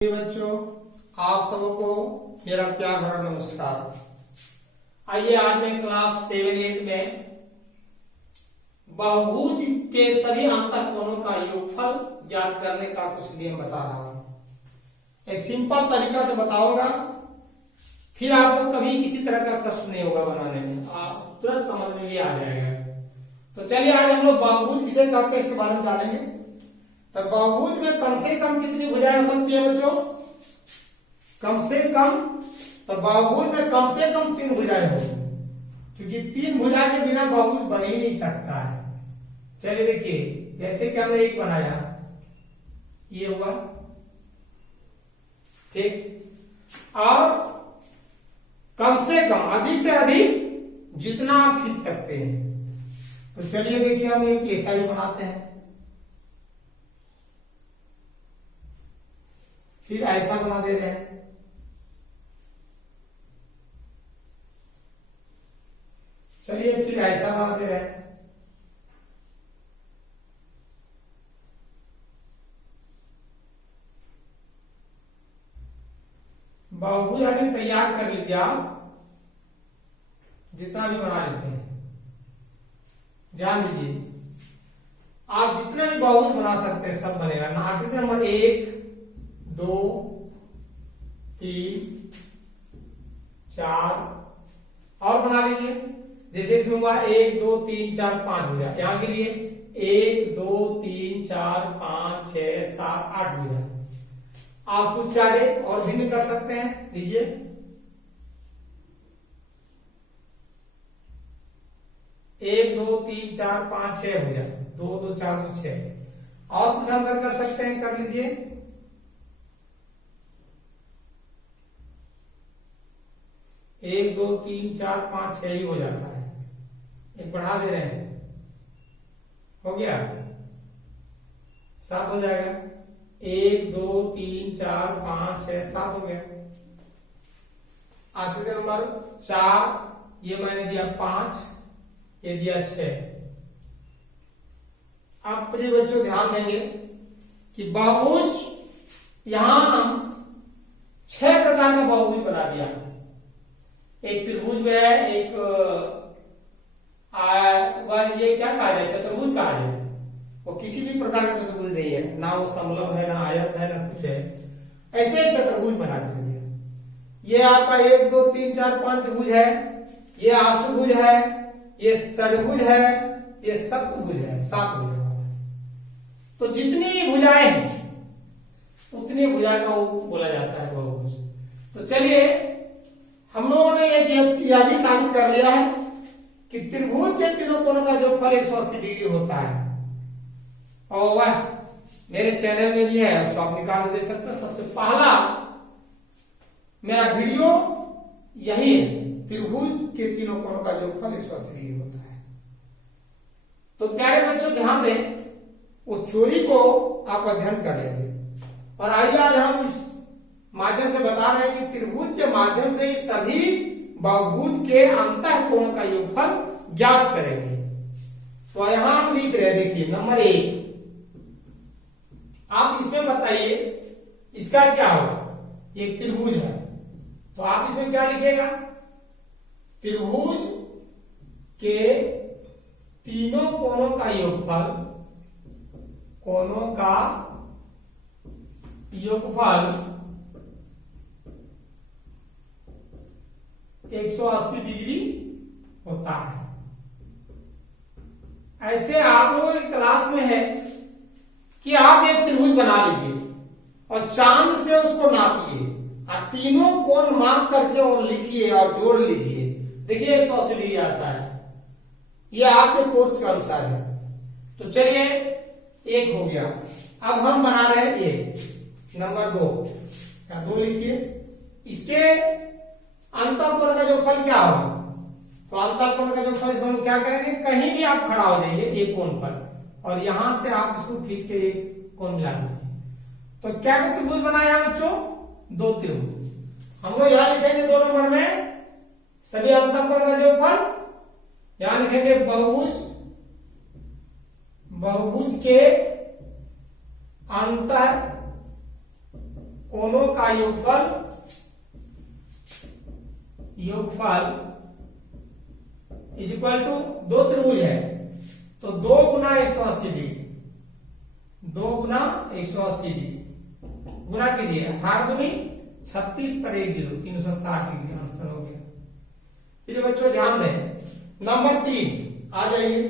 बच्चों, आप सबको मेरा प्यार भरा नमस्कार। आइए आज मैं क्लास 7-8 में बहुभुज के सभी अंतःकोणों का योगफल ज्ञात करने का कुछ नियम बता रहा हूं। एक सिंपल तरीका से बताऊंगा, फिर आपको कभी किसी तरह का कष्ट नहीं होगा बनाने में, आप तुरंत समझ में भी आ जाएगा। तो चलिए आज हम लोग बहुभुज किसे कहते हैं इसके बारे में जानेंगे। तो बहुभुज में कम से कम कितनी भुजाएं हो सकती है बच्चों? कम से कम, तो बहुभुज में कम से कम 3 भुजाएं हो, क्योंकि 3 भुजा के बिना बहुभुज बन ही नहीं सकता है। चलिए देखिए, जैसे कि हमने एक बनाया, ये हुआ ठीक, और कम से कम अधिक से अधिक जितना आप खींच सकते हैं। तो चलिए देखिए, हम एक ऐसा ही बनाते हैं, फिर ऐसा बना दे रहे हैं, चलिए फिर ऐसा बना दे रहे हैं, बहुभुज यानी तैयार कर लीजिए आप, जितना भी बना लेते हैं। ध्यान दीजिए, आप जितना भी बहुभुज बना सकते हैं सब बनेगा। आकृति नंबर 1, 2, 3, 4 और बना लीजिए। जैसे इसमें हुआ 1, 2, 3, 4, 5 हो जाए। यहां के लिए 1, 2, 3, 4, 5, 6, 7, 8 हो जाए। आप कुछ चाहे और भिन्न कर सकते हैं, लीजिए। एक, 2, 3, 4, 5, 6 हो जाए। 2, 2, 4, 2, 6 और कुछ अंदर कर सकते हैं, कर लीजिए। 1, 2, 3, 4, 5, 6 ही हो जाता है। एक बढ़ा दे रहे हैं, हो गया 7 हो जाएगा। 1, 2, 3, 4, 5, 6, 7 हो गया। आकृति नंबर 4, ये मैंने दिया 5, ये दिया 6। आप प्रिय बच्चों ध्यान देंगे कि बहुभुज यहां हम 6 प्रकार का बहुभुज बना दिया। एक त्रिभुज में है, एक ये क्या कहा जाए, चतुर्भुज कहा जाए। वो किसी भी प्रकार का चतुर्भुज नहीं है, ना वो समलंब है, ना आयत है, ना कुछ है। ऐसे ही चतुर्भुज बना दिया। ये आपका 1, 2, 3, 4, 5 भुज है, ये अष्टभुज है, ये षड्भुज है, ये सप्तभुज है, 7 भुज है। तो जितनी भुजाएं हैं उतनी भुजा का वो बोला जाता है बहुभुज। तो चलिए, हम लोगों ने यह भी साबित कर लिया है कि त्रिभुज के तीनों कोणों का योगफल 180 डिग्री होता है। और वह मेरे चैनल में भी है, उसको आप निकाल दे सकते हैं। सबसे पहला मेरा वीडियो यही है, त्रिभुज के तीनों कोणों का योगफल 180 डिग्री होता है। तो प्यारे बच्चों ध्यान दें, उस थ्योरी को आप अध्ययन कर लेंगे। और आइए आज हम इस माध्यम से बता रहे हैं कि त्रिभुज के माध्यम से सभी बहुभुज के अंतःकोणों का योगफल ज्ञात करेंगे। तो यहां हम लिख रहे हैं, देखिए नंबर 1, आप इसमें बताइए इसका क्या होगा। ये त्रिभुज है, तो आप इसमें क्या लिखेगा? त्रिभुज के तीनों कोणों का योगफल, कोणों का योगफल 180 डिग्री होता है। ऐसे आप लोगों की क्लास में है कि आप एक त्रिभुज बना लीजिए और चांद से उसको नापिए और तीनों कोण माप करके और लिखिए और जोड़ लीजिए। देखिए 180 डिग्री आता है। यह आपके कोर्स के अनुसार है। तो चलिए, एक हो गया। अब हम बना रहे हैं ये नंबर 2 या 2 लिखिए। इसके अंतःकोण का योगफल क्या होगा? तो अंतःकोण का योगफल हम क्या करेंगे, कहीं भी आप खड़ा हो जाइए एक कोण पर और यहां से आप इसको खींच के एक कोण मिला दीजिए। तो क्या त्रिभुज बनाया बच्चों? 2 त्रिभुज। हम लोग यहां लिखेंगे 2 नंबर में सभी अंतःकोण का योगफल। यहां लिखेंगे बहुभुज, बहुभुज के अंतः कोनों का योगफल इज इक्वल टू, दो त्रिभुज है तो 2 गुना 180 डिग्री, 2 गुना 180 डिग्री गुना कीजिए, 18 दूनी 36 पर 1 0, 360 डिग्री आंसर हो गया। फिर बच्चों ध्यान दें, नंबर 3 आ जाइए,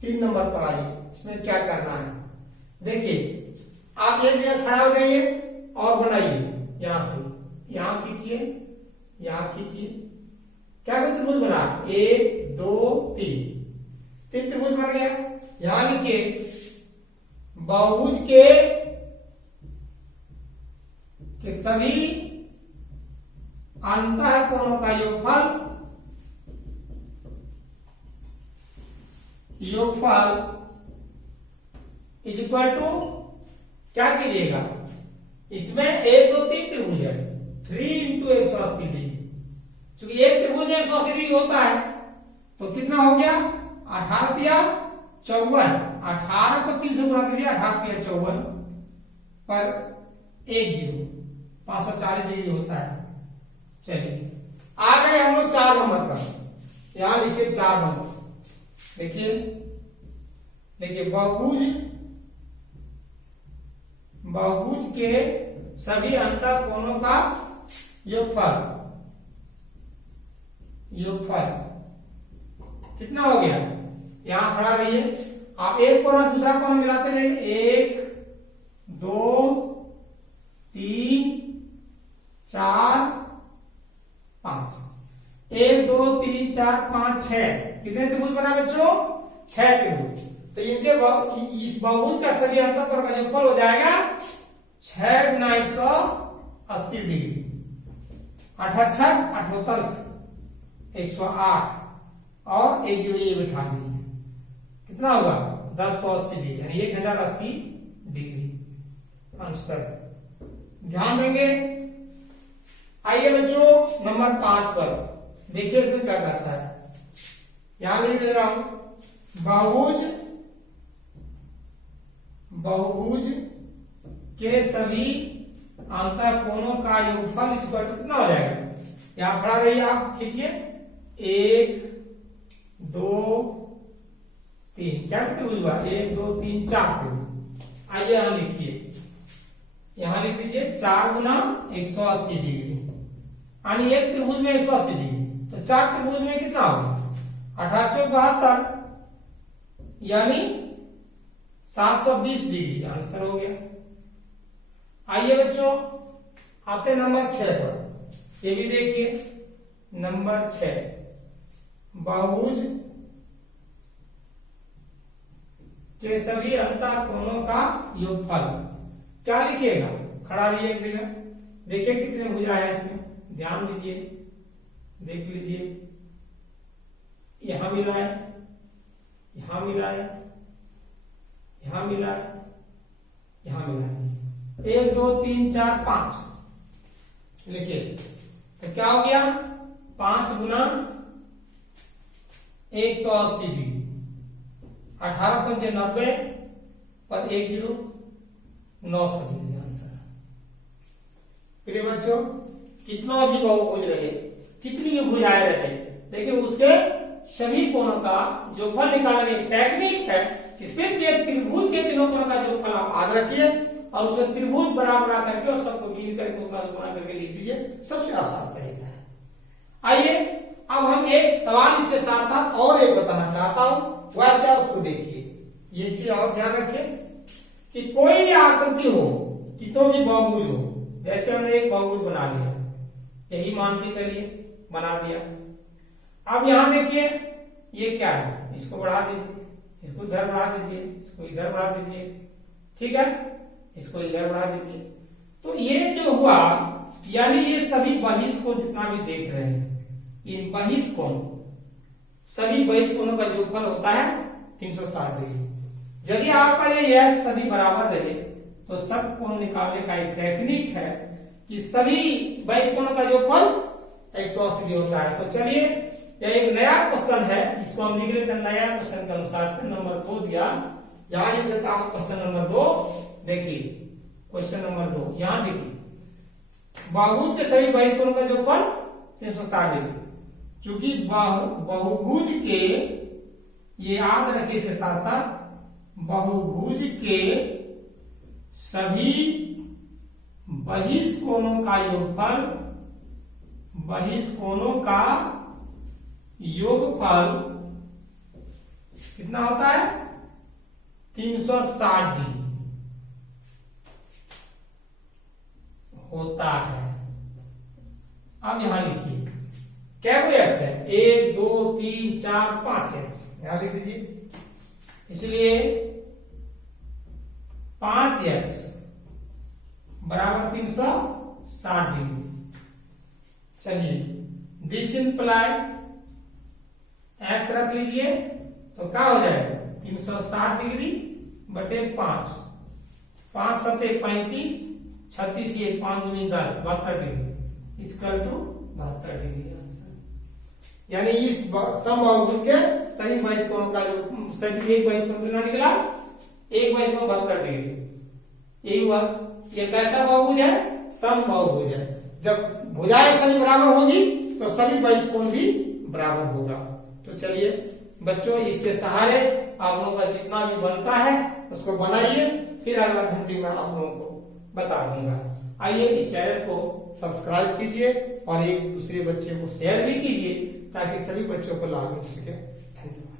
3 नंबर पर आइए। इसमें क्या करना है देखिए, आप एक जगह खड़ा हो जाइए और बनाइए, यहां से यहां खींचिए, यहां खींचिए, क्या त्रिभुज बना, 1 2 3 त्रिभुज बन गया। यहां लिखिए बहुभुज के सभी अंतः कोणों का योगफल इज इक्वल टू, क्या कीजिएगा, इसमें 1 2 3 त्रिभुज है, 3 इंटू 180 डिग्री, क्योंकि एक त्रिभुज में 180 डिग्री होता है तो कितना हो गया, 18 तिया 54, 18 को 3 से गुणा कीजिए, 18 तिया 54 पर 1 0, 540 डिग्री होता है। चलिए आ गए हम लोग 4 नंबर पर, यहां लिखिए 4 नंबर, देखिए देखिए बहुभुज के सभी अंतः कोणों का योगफल कितना हो गया, यहां खड़ा रहिए, आप एक कोना दूसरा कोना मिलाते रहिए, 1 2 3 4 5, 1 2 3 4 5 6, कितने त्रिभुज बना बच्चों, 6 त्रिभुज। तो इनके इस बहुभुज का सभी अंतःकोण का योगफल हो जाएगा 6 गुना 180 डिग्री, 88 78 108 और 1 0 ये बिठा दीजिए, कितना होगा 1080 डिग्री, यानी 1080 डिग्री आंसर। ध्यान देंगे। आइए बच्चों नंबर 5 पर देखिए, इसमें क्या कहता है, यहां लिख दे रहा हूं, बहुभुज के सभी अंतःकोणों का योगफल कितना हो जाएगा, यहां खड़ा रहिए, आप खींचिए, 1 2 3, क्या त्रिभुज हुआ, 1 2 3 4 त्रिभुज। आइए यहां लिखिए, यहां लिख दीजिए 4 गुना 180 डिग्री, यानी एक त्रिभुज में 180 डिग्री, तो 4 त्रिभुज में कितना होगा, 18 72, यानी 720 डिग्री आंसर हो गया। आइए बच्चों आते नंबर 6 पर, ये भी देखिए नंबर 6, बहुभुज के सभी अंतःकोणों का योगफल, क्या लिखिएगा, खड़ा रहिए एक जगह, देखिए कितने भुजा है इसमें, ध्यान दीजिए, देख लीजिए, यहां मिला है, यहां मिला है, यहां मिला है, यहां मिला है, 1 2 3 4 5 लिखिए, तो क्या हो गया, 5 गुना 180 डिग्री, 18 पंचे 90 पर 1 0 900 डिग्री आंसर। फिर बच्चों कितना भी बहुभुज रहे, कितनी भी भुजाएं रहे, लेकिन उसके सभी कोणों का योगफल निकालने की टेक्निक है कि सिर्फ एक त्रिभुज के तीनों कोणों का योगफल आप याद रखिए और उसमें त्रिभुज बना करके और सबको गिन करके उसका गुणा करके लिख दीजिए, सबसे आसान तरीका है। आइए अब हम एक सवाल इसके साथ साथ और एक बताना चाहता हूं, वह क्या उसको देखिए, ये चीज और ध्यान रखिए कि कोई भी आकृति हो, कितों भी बहुभुज हो, जैसे हमने एक बहुभुज बना लिया, यही मान के चलिए बना दिया। अब यहां देखिए ये क्या है, इसको बढ़ा दीजिए, इसको इधर बढ़ा दीजिए, इसको इधर बढ़ा दीजिए, ठीक है, इसको इधर बढ़ा दीजिए। तो ये जो हुआ, यानी ये सभी बहिष कोण जितना भी देख रहे हैं, इन बहिष कोण, सभी बहिष कोणों का योगफल होता है 360 डिग्री। यदि आपका ये सभी बराबर रहे तो सब कोण निकालने का एक टेक्निक है कि सभी बहिष कोणों का योगफल 180 डिग्री होता है। तो चलिए यह एक नया क्वेश्चन है, इसको हम लिख लेते हैं नया क्वेश्चन के अनुसार से, नंबर 2 दिया, यहां लिख देता हूं क्वेश्चन नंबर 2। देखिए क्वेश्चन नंबर 2 यहां देखिए, बहुभुज के सभी बाईस कोणों का जोगफल 360 डिग्री। चूंकि बहुभुज के, ये याद रखिए इसके साथ साथ, बहुभुज के सभी बहिष कोणों का योगफल, बहिष कोणों का योगफल कितना होता है? 360 डिग्री होता है। अब यहां लिखिए क्या कोई एक्स है? 1 2 3 4 5 एक्स यहां लिख दीजिए। इसलिए 5x बराबर 360 डिग्री। चलिए दिस इंप्लाई एक्स रख लीजिए तो क्या हो जाएगा? 360 डिग्री बटे 5, 5 सते 35, 36 ये 5 दूनी 10, 72 degree equal to 72 degree answer. यानी इस समबाहुभुज के सभी बाईस कोणों का सभी एक बाईस कोण कितना निकला? एक बाईस कोण 72 डिग्री। यही हुआ। ये कैसा बहुभुज है? समबाहुभुज है। जब भुजाएं सभी बराबर होगी तो सभी बाईस कोण भी बराबर होगा। तो चलिए बच्चों, इसके सहारे आप लोगों का जितना भी बनता है उसको बनाइए, फिर अगला घंटे में आप लोगों को बता दूंगा। आइए इस चैनल को सब्सक्राइब कीजिए और एक दूसरे बच्चे को शेयर भी कीजिए ताकि सभी बच्चों को लाभ मिल सके। धन्यवाद।